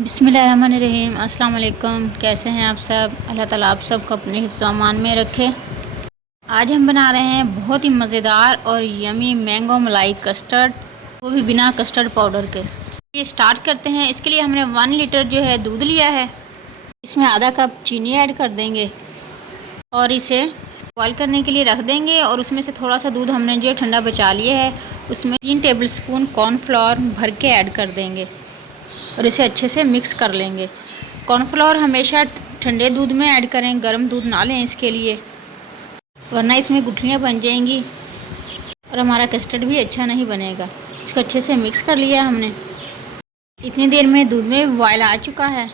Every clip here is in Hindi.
बिस्मिल्लाहिर्रहमानिर्रहीम। अस्सलाम वालेकुम। कैसे हैं आप सब? अल्लाह ताला आप सबको अपने हिफ्ज़ व अमान में रखे। आज हम बना रहे हैं बहुत ही मज़ेदार और यमी मैंगो मलाई कस्टर्ड, वो भी बिना कस्टर्ड पाउडर के। ये स्टार्ट करते हैं। इसके लिए हमने 1 लीटर जो है दूध लिया है। इसमें आधा कप चीनी ऐड कर देंगे और इसे बॉयल करने के लिए रख देंगे। और उसमें से थोड़ा सा दूध हमने जो ठंडा बचा लिया है, उसमें 3 टेबलस्पून कॉर्नफ्लोर भर के ऐड कर देंगे और इसे अच्छे से मिक्स कर लेंगे। कॉर्नफ्लोर हमेशा ठंडे दूध में ऐड करें, गर्म दूध ना लें इसके लिए, वरना इसमें गुठलियाँ बन जाएंगी और हमारा कस्टर्ड भी अच्छा नहीं बनेगा। इसको अच्छे से मिक्स कर लिया हमने। इतनी देर में दूध में बॉयल आ चुका है।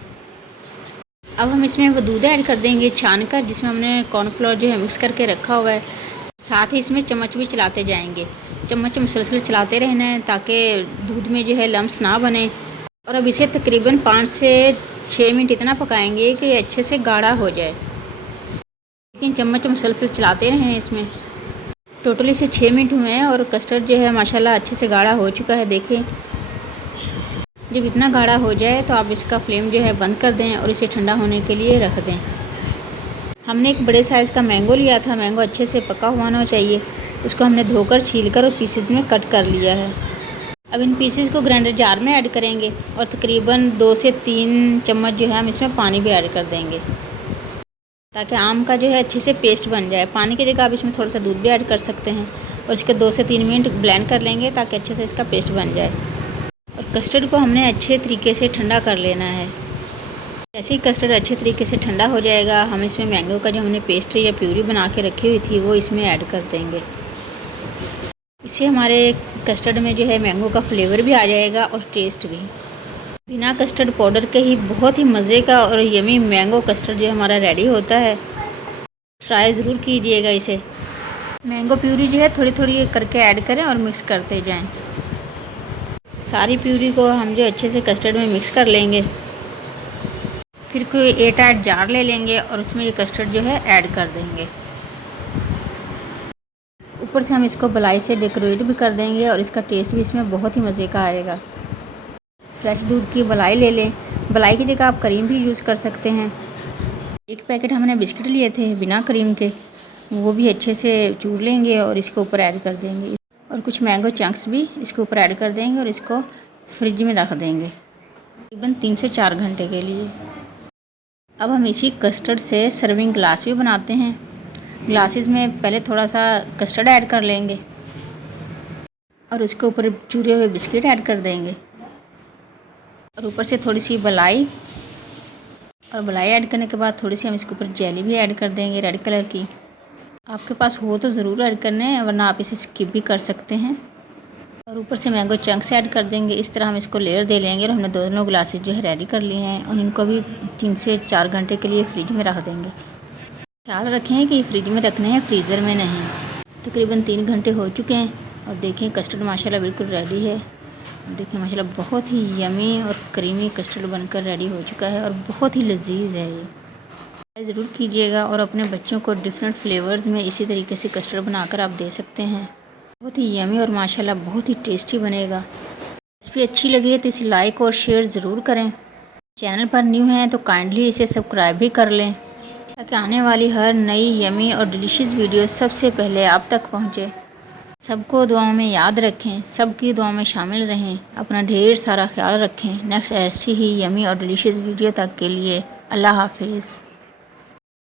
अब हम इसमें वो दूध ऐड कर देंगे छान कर, जिसमें हमने कॉर्नफ्लोर जो है मिक्स करके रखा हुआ है। साथ ही इसमें चम्मच भी चलाते जाएंगे। चम्मच मुसलसल चलाते रहना है ताकि दूध में जो है लम्स ना बने। और अब इसे तकरीबन 5 से 6 मिनट इतना पकाएंगे कि अच्छे से गाढ़ा हो जाए। लेकिन चम्मच मुसलसल चलाते रहें इसमें। टोटली से 6 मिनट हुए हैं और कस्टर्ड जो है माशाल्लाह अच्छे से गाढ़ा हो चुका है। देखें, जब इतना गाढ़ा हो जाए तो आप इसका फ्लेम जो है बंद कर दें और इसे ठंडा होने के लिए रख दें। हमने एक बड़े साइज़ का मैंगो लिया था। मैंगो अच्छे से पका हुआ होना चाहिए। उसको हमने धोकर छीलकर और पीसेस में कट कर लिया है। अब इन पीसेस को ग्राइंडर जार में ऐड करेंगे और तकरीबन 2 से 3 चम्मच जो है हम इसमें पानी भी ऐड कर देंगे, ताकि आम का जो है अच्छे से पेस्ट बन जाए। पानी की जगह आप इसमें थोड़ा सा दूध भी ऐड कर सकते हैं और इसके 2 से 3 मिनट ब्लेंड कर लेंगे ताकि अच्छे से इसका पेस्ट बन जाए। और कस्टर्ड को हमने अच्छे तरीके से ठंडा कर लेना है। जैसे ही कस्टर्ड अच्छे तरीके से ठंडा हो जाएगा, हम इसमें मैंगो का जो हमने पेस्ट या प्यूरी बना के रखी हुई थी वो इसमें ऐड कर देंगे। इससे हमारे कस्टर्ड में जो है मैंगो का फ्लेवर भी आ जाएगा और टेस्ट भी। बिना कस्टर्ड पाउडर के ही बहुत ही मज़े का और यमी मैंगो कस्टर्ड जो हमारा रेडी होता है। ट्राई ज़रूर कीजिएगा इसे। मैंगो प्यूरी जो है थोड़ी थोड़ी करके ऐड करें और मिक्स करते जाएं। सारी प्यूरी को हम जो अच्छे से कस्टर्ड में मिक्स कर लेंगे। फिर कोई एयरटाइट जार ले लेंगे और उसमें ये कस्टर्ड जो है ऐड कर देंगे। ऊपर से हम इसको मलाई से डेकोरेट भी कर देंगे और इसका टेस्ट भी इसमें बहुत ही मज़े का आएगा। फ्रेश दूध की मलाई ले लें। मलाई की जगह आप क्रीम भी यूज़ कर सकते हैं। एक पैकेट हमने बिस्किट लिए थे बिना क्रीम के, वो भी अच्छे से चूर लेंगे और इसके ऊपर ऐड कर देंगे। और कुछ मैंगो चंक्स भी इसके ऊपर ऐड कर देंगे और इसको फ्रिज में रख देंगे तकरीबन 3 से 4 घंटे के लिए। अब हम इसी कस्टर्ड से सर्विंग ग्लास भी बनाते हैं। ग्लासेस में पहले थोड़ा सा कस्टर्ड ऐड कर लेंगे और उसके ऊपर चूरे हुए बिस्किट ऐड कर देंगे और ऊपर से थोड़ी सी मलाई। और मलाई ऐड करने के बाद थोड़ी सी हम इसके ऊपर जेली भी ऐड कर देंगे रेड कलर की। आपके पास हो तो ज़रूर ऐड करने, वरना आप इसे स्किप भी कर सकते हैं। और ऊपर से मैंगो चंक्स ऐड कर देंगे। इस तरह हम इसको लेयर दे लेंगे और हमने दोनों ग्लासेस जो है रेडी कर लिए हैं और इनको भी 3 से 4 घंटे के लिए फ्रिज में रख देंगे। ख्याल रखें कि फ्रिज में रखने हैं, फ्रीज़र में नहीं। तकरीबन 3 घंटे हो चुके हैं और देखें कस्टर्ड माशाल्लाह बिल्कुल रेडी है। देखें माशाल्लाह बहुत ही यमी और क्रीमी कस्टर्ड बनकर रेडी हो चुका है और बहुत ही लजीज है ये। ज़रूर कीजिएगा और अपने बच्चों को डिफरेंट फ्लेवर्स में इसी तरीके से कस्टर्ड बनाकर आप दे सकते हैं। बहुत ही यमी और माशाल्लाह बहुत ही टेस्टी बनेगा। रेसिपी अच्छी लगी तो इसे लाइक और शेयर ज़रूर करें। चैनल पर न्यू हैं तो काइंडली इसे सब्सक्राइब भी कर लें, ताकि आने वाली हर नई यमी और डिलीशियस वीडियो सबसे पहले आप तक पहुंचे। सबको दुआओं में याद रखें, सबकी दुआओं में शामिल रहें। अपना ढेर सारा ख्याल रखें। नेक्स्ट ऐसी ही यमी और डिलीशियस वीडियो तक के लिए अल्लाह हाफिज़।